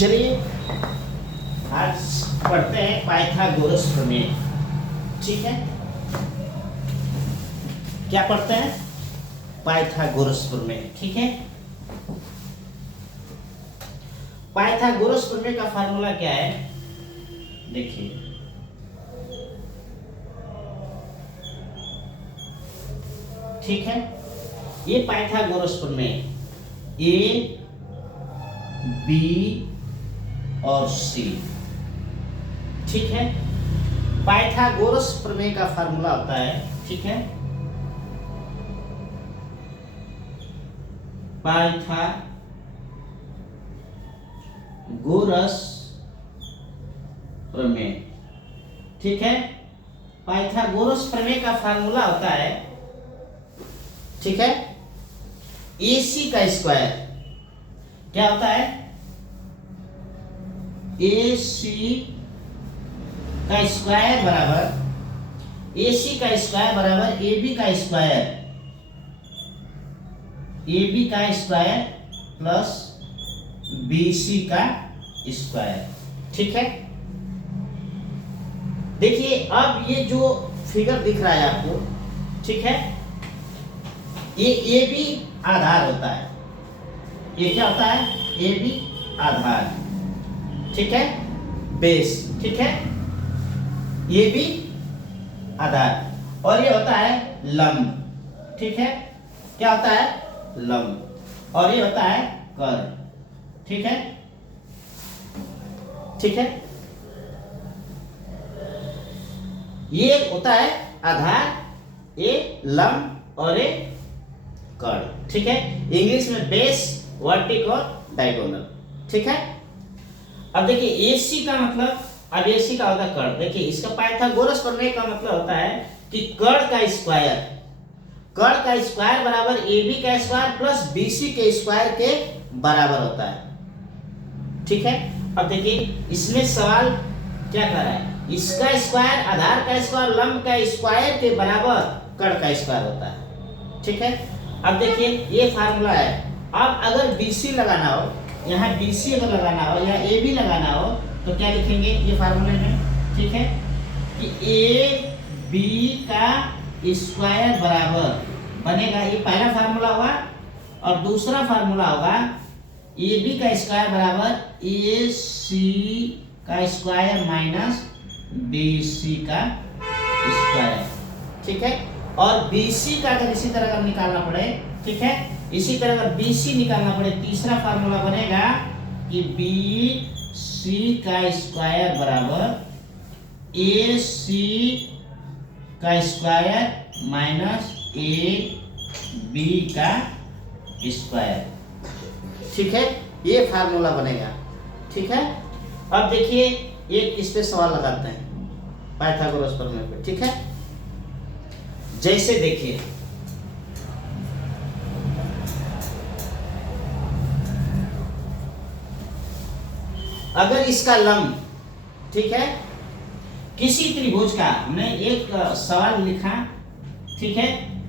चलिए आज पढ़ते हैं पाइथागोरस प्रमेय। ठीक है, क्या पढ़ते हैं? पाइथागोरस प्रमेय। ठीक है, पाइथागोरस प्रमेय का फार्मूला क्या है? देखिए, ठीक है, ये पाइथागोरस प्रमेय ए बी और सी। ठीक है, पाइथागोरस प्रमेय का फार्मूला होता है, ठीक है, पाइथागोरस प्रमेय। ठीक है, पाइथागोरस प्रमेय का फार्मूला होता है, ठीक है, AC का स्क्वायर क्या होता है? AC का स्क्वायर बराबर AB का स्क्वायर प्लस BC का स्क्वायर। ठीक है, देखिए अब ये जो फिगर दिख रहा है आपको, ठीक है, ये AB आधार होता है। ये क्या होता है? AB आधार, ठीक है, बेस। ठीक है, ये भी आधार और ये होता है लंब। ठीक है, क्या होता है? लंब। और ये होता है कर्व। ठीक है, ठीक है, ये होता है आधार, ये लंब और ये कर्व। ठीक है, इंग्लिश में बेस, वर्टिकल और डायगोनल। ठीक है, अब देखिए AC का मतलब, अब AC का होता है कर्व। देखिए इसका पाइथागोरस प्रमेय का मतलब होता है कि कर्व का स्क्वायर बराबर AB का स्क्वायर प्लस BC के स्क्वायर के बराबर होता है। ठीक है, अब देखिए इसमें सवाल क्या कर रहा है? इसका स्क्वायर, आधार का स्क्वायर, लंब का स्क्वायर के बराबर कर्व का स्क्वायर होता है। ठीक है, अब देखिए ये फार्मूला है। अब अगर BC लगाना हो, यहाँ BC अगर लगाना हो या AB लगाना हो तो क्या लिखेंगे ये फार्मूले में? ठीक है, कि AB का स्क्वायर बराबर बनेगा, ये पहला फार्मूला होगा, और दूसरा फार्मूला होगा AB का स्क्वायर बराबर AC का स्क्वायर माइनस BC का स्क्वायर। ठीक है, और BC का अगर इसी तरह का निकालना पड़े, ठीक है, इसी तरह अगर BC निकालना पड़े, तीसरा फार्मूला बनेगा कि BC का स्क्वायर बराबर AC का स्क्वायर माइनस AB का स्क्वायर। ठीक है, ये फार्मूला बनेगा। ठीक है, अब देखिए एक इस पे सवाल लगाते हैं पाइथागोरस प्रमेय पे। ठीक है, जैसे देखिए अगर इसका लंब, ठीक है, किसी त्रिभुज का, हमने एक सवाल लिखा, ठीक है,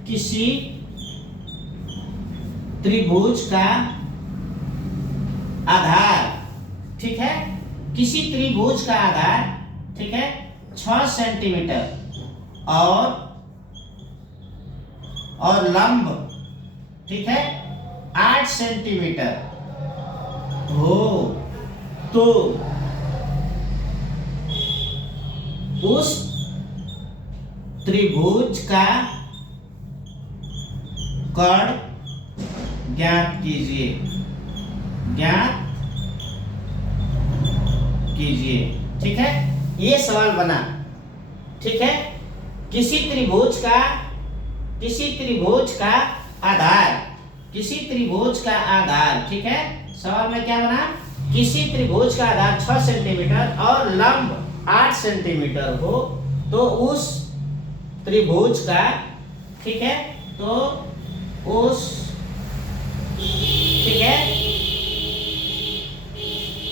किसी त्रिभुज का आधार, ठीक है, किसी त्रिभुज का आधार, ठीक है, 6 सेंटीमीटर और लंब, ठीक है, 8 सेंटीमीटर हो तो उस त्रिभुज का कर्ण ज्ञात कीजिए। ठीक है, ये सवाल बना। ठीक है, किसी त्रिभुज का आधार, ठीक है, सवाल में क्या बना? किसी त्रिभुज का आधार 6 सेंटीमीटर और लंब 8 सेंटीमीटर हो तो उस त्रिभुज का, ठीक है, तो उस, ठीक है,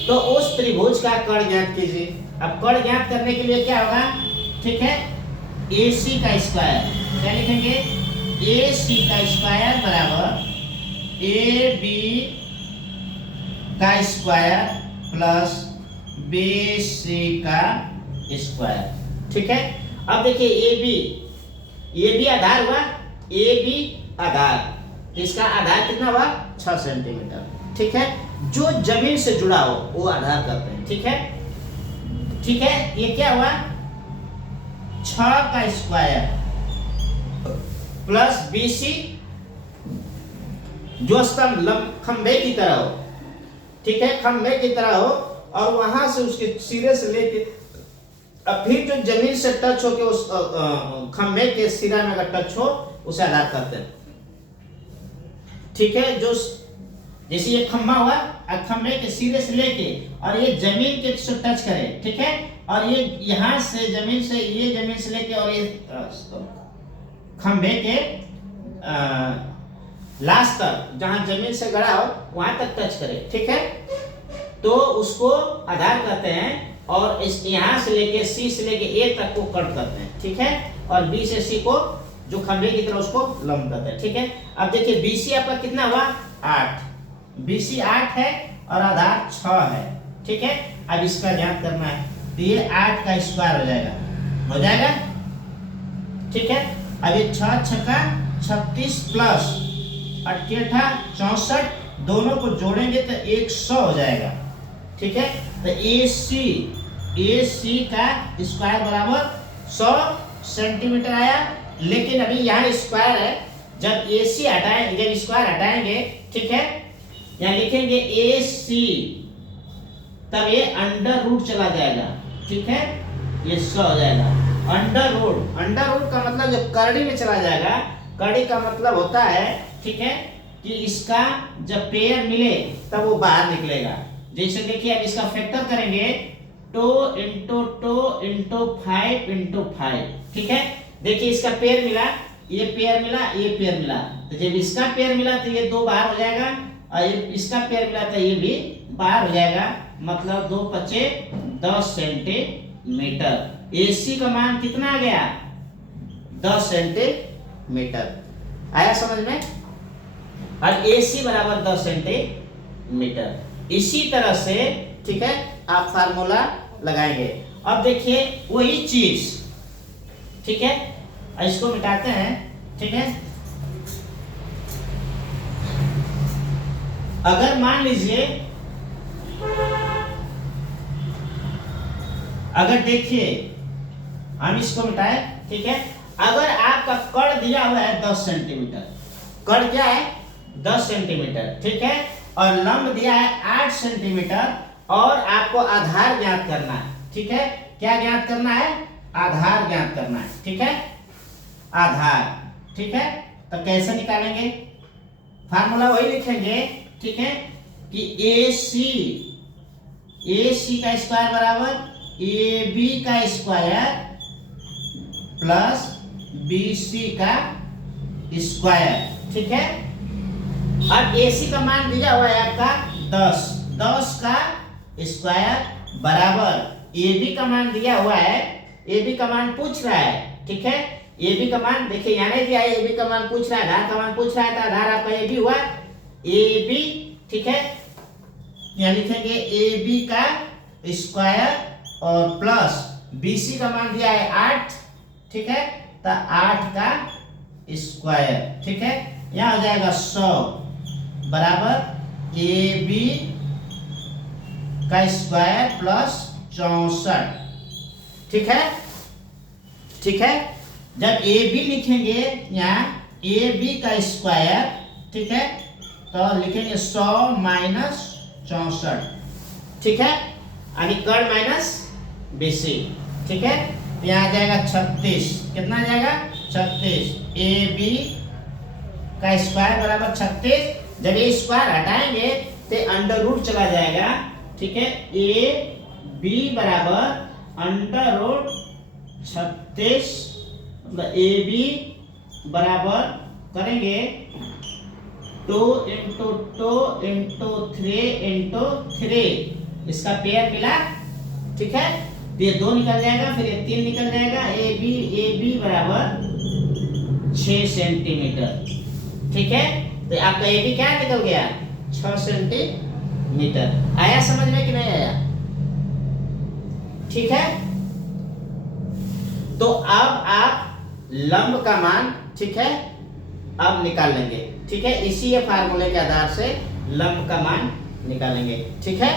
तो उस त्रिभुज का कर्ण ज्ञात कीजिए। अब कर्ण ज्ञात करने के लिए क्या होगा? ठीक है, AC का स्क्वायर, क्या लिखेंगे? AC का स्क्वायर बराबर AB का स्क्वायर प्लस BC का स्क्वायर। ठीक है, अब देखिए ए बी आधार हुआ, ए बी आधार, तो इसका आधार कितना हुआ 6 सेंटीमीटर। ठीक है, जो जमीन से जुड़ा हो वो आधार करते हैं। ठीक है, ठीक है, ये क्या हुआ 6 का स्क्वायर प्लस BC जो स्तंभ खंबे की तरह हो। ठीक है, खंबे की तरह हो और वहां से उसके सिरे से लेके अब फिर जो जमीन से टच हो के उस खंबे के सिरा में अगर टच हो उसे आधार करते हैं। ठीक है, जो जैसे ये खंबा हुआ, खंबे के सिरे से लेके और ये जमीन के से टच करे। ठीक है, और ये यहां से जमीन से लेके और ये खंबे के लास्ट तक जहां जमीन से गड़ा हो वहां तक टच करे। ठीक है, तो उसको आधार करते हैं और इस यहां से लेके C से लेके A तक को कट करते हैं। ठीक है, और B से C को जो खंबे की तरह उसको लंब करते हैं। ठीक है, अब देखिए BC आपका कितना हुआ 8, BC 8 है और आधार 6 है। ठीक है, अब इसका ज्ञात करना है तो ये 8 का स्क्वायर हो जाएगा। ठीक है, अब ये 6 छक्का 36 प्लस 8 64, दोनों को जोड़ेंगे तो 100 हो जाएगा। ठीक है, तो AC का स्क्वायर बराबर 100 सेंटीमीटर आया। लेकिन अभी यहाँ स्क्वायर है, जब AC हटाएंगे, जब स्क्वायर हटाएंगे, ठीक है, यहाँ लिखेंगे AC, तब ये अंडर रूट चला जाएगा। ठीक है, ये 100 हो जाएगा। अंडर रूट का मतलब जब करड़ी में चला जाएगा, करड़ी का मतलब होता है, ठीक है, कि इसका जब पेयर मिले तब वो बाहर निकलेगा। जैसे देखिए अब इसका फैक्टर करेंगे 2 × 5 × 5। ठीक है, देखिए इसका पेयर मिला, ये पेयर मिला, तो जब इसका पेयर मिला तो ये 2 बाहर हो जाएगा और इसका पेयर मिला तो ये भी बाहर हो जाएगा। मतलब 2 × 5 10 सेंटीमीटर। AC का मान कितना आ गया 10 सेंटीमीटर। आया समझ में? और AC बराबर 10 सेंटीमीटर। इसी तरह से, ठीक है, आप फार्मूला लगाएंगे। अब देखिए वही चीज, ठीक है, इसको मिटाते हैं। ठीक है, अगर मान लीजिए, अगर देखिए हम इसको मिटाए, ठीक है, अगर आपका कड़ दिया हुआ है 10 सेंटीमीटर, कड़ क्या है 10 सेंटीमीटर, ठीक है, और लंब दिया है 8 सेंटीमीटर और आपको आधार ज्ञात करना है। ठीक है, क्या ज्ञात करना है? आधार ज्ञात करना है। ठीक है, आधार। ठीक है, तो कैसे निकालेंगे? फार्मूला वही लिखेंगे, ठीक है, कि AC का स्क्वायर बराबर AB का स्क्वायर प्लस BC का स्क्वायर। ठीक है, अब AC का मान दिया हुआ है आपका 10 का स्क्वायर बराबर AB का मान दिया हुआ है, AB का मान पूछ रहा है। ठीक है, AB का मान देखिए यहाँ नहीं दिया है, AB का मान पूछ रहा है, आधार का मान पूछ रहा है, तो आधार आपका AB हुआ AB। ठीक है, यहाँ लिखेंगे AB का स्क्वायर और प्लस BC का मान दिया है 8। ठीक है, तो 8 का स्क्वायर। ठीक है, यहाँ हो जाएगा 100 बराबर AB का स्क्वायर प्लस 64। ठीक है, ठीक है, जब AB लिखेंगे यहाँ AB का स्क्वायर, ठीक है, तो लिखेंगे 100 माइनस 64। ठीक है, यानी कड़ माइनस BC। ठीक है, यहाँ आ जाएगा 36। कितना आ जाएगा 36। AB का स्क्वायर बराबर 36। जब ये स्क्वायर हटाएंगे तो अंडर रूट चला जाएगा। ठीक है, AB बराबर अंडर रूट 36, मतलब AB बराबर करेंगे 2 × 2 × 3 × 3, इसका पेयर मिला। ठीक है, तो ये 2 निकल जाएगा, फिर ये 3 निकल जाएगा। AB बराबर 6 सेंटीमीटर। ठीक है, तो आपका AB क्या निकल गया 6 सेंटीमीटर। मीटर। आया समझ में कि नहीं आया? ठीक है, तो अब आप लंब का मान, ठीक है, अब निकाल लेंगे। ठीक है, इसी फार्मूले के आधार से लंब का मान निकालेंगे। ठीक है।